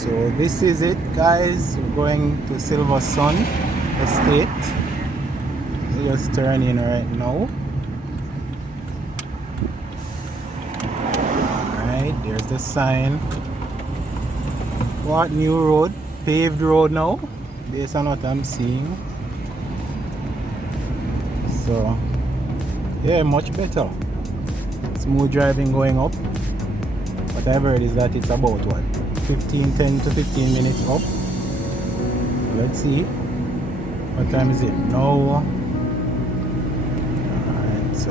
So this is it, guys. We're going to SilverSun Estate. We're just turning right now. Alright, there's the sign. What new road? Paved road now, based on what I'm seeing. So yeah, much better. Smooth driving going up. What I've heard is that it's about what? 10 to 15 minutes up. Let's see. What time is it now? Alright, so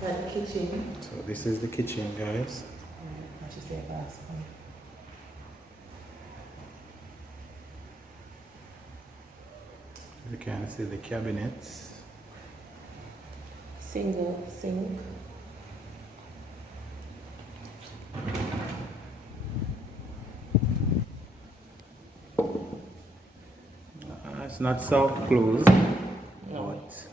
The kitchen. So this is the kitchen, guys. What you say, boss? You can see the cabinets. Single sink. It's not soft closed, but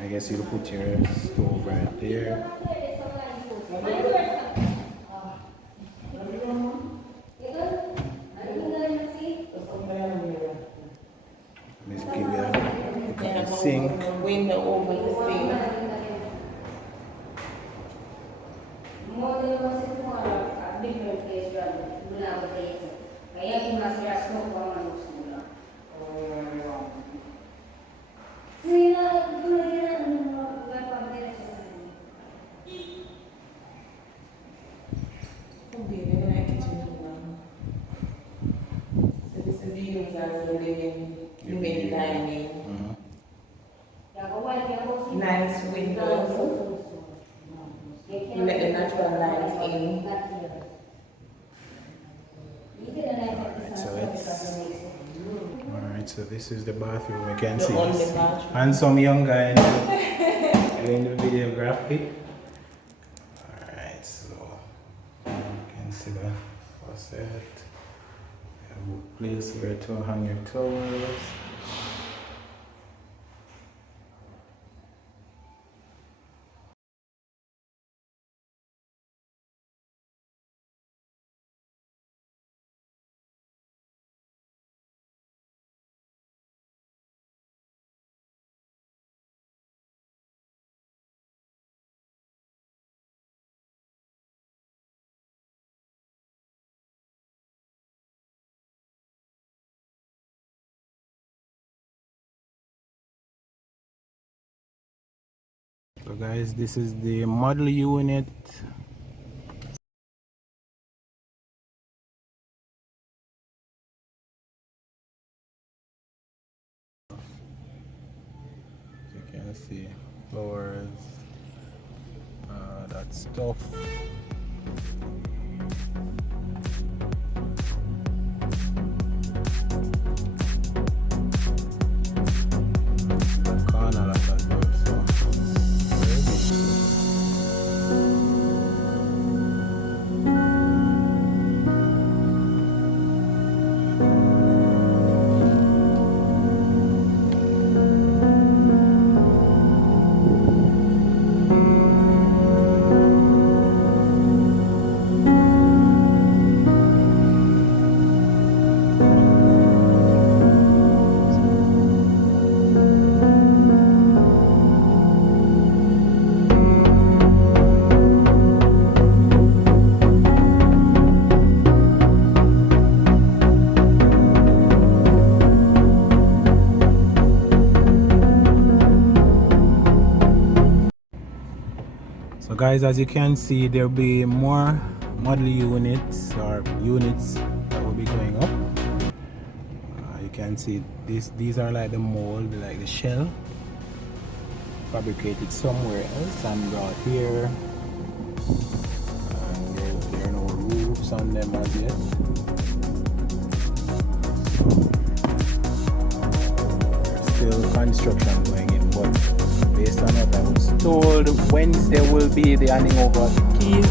I guess you'll put your stove right there. Let's give you a look at the sink. Window over the sink. So this is the use as the living dining. Nice windows. You let the natural light in. Alright, so this is the bathroom. You can The see only this bathroom. handsome young guy doing the videography. Alright, so you can see the faucet. You have a place where to hang your towels. So guys, this is the model unit. As you can see, floors, that stuff. The corner lot as well, so very big. So guys, as you can see, there'll be more model units or units that will be going up. You can see these are like the mold, like the shell, fabricated somewhere else and brought here. And there are no roofs on them as yet. There's still construction going in, but based on what I was told, Wednesday will be the handing over of the keys.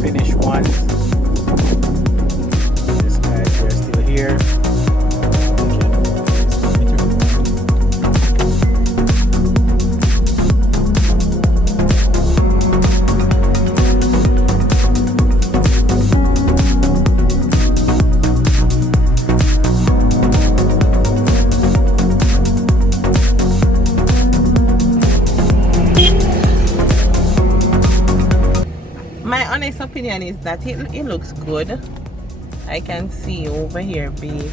Finish one. These guys are still here. My honest opinion is that it looks good. I can see over here being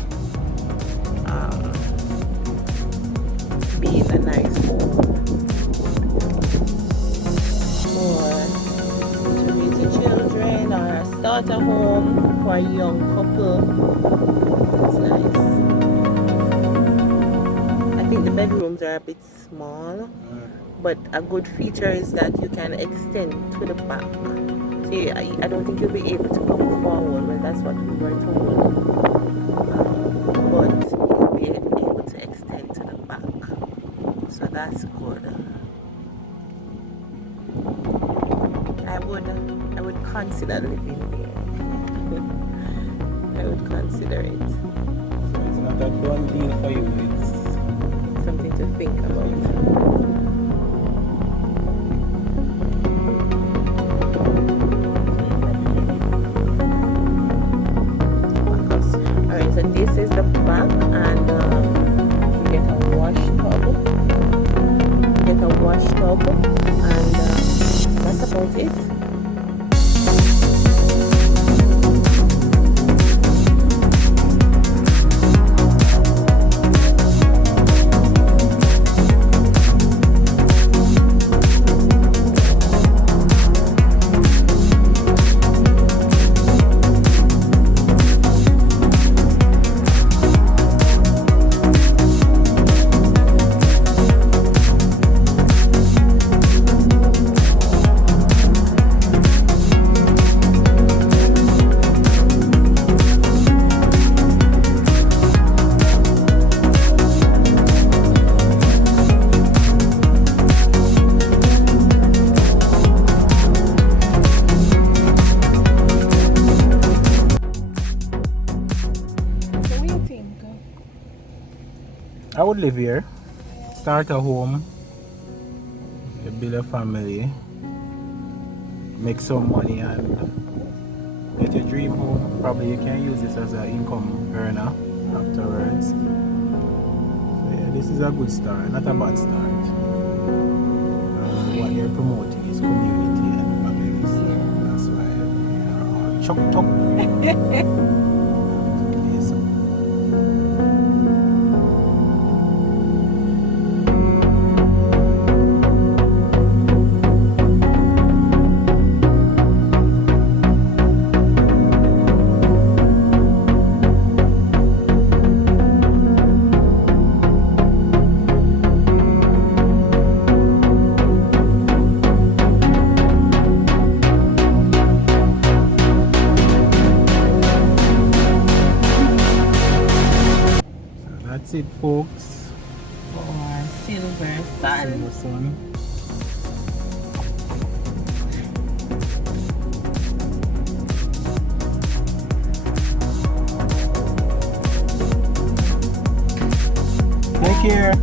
a nice home for to raise the children or a starter home for a young couple. It's nice. I think think the bedrooms are a bit small, but a good feature is that you can extend to the back. See, I don't think you'll be able to come forward. Well, that's what we were told. But you'll be able to extend to the back. So that's good. I would consider living there. I would consider it. So it's not a done deal for you. It's Something to think about. Alright, so this is the back, and you get a wash tub. And that's about it. I would live here, start a home, build a family, make some money, and get your dream home. Probably you can use this as an income earner afterwards. So yeah, this is a good start, not a bad start. What you're promoting is community and family, so that's why chop chop. That's it, folks, For SilverSun. SilverSun. Take care.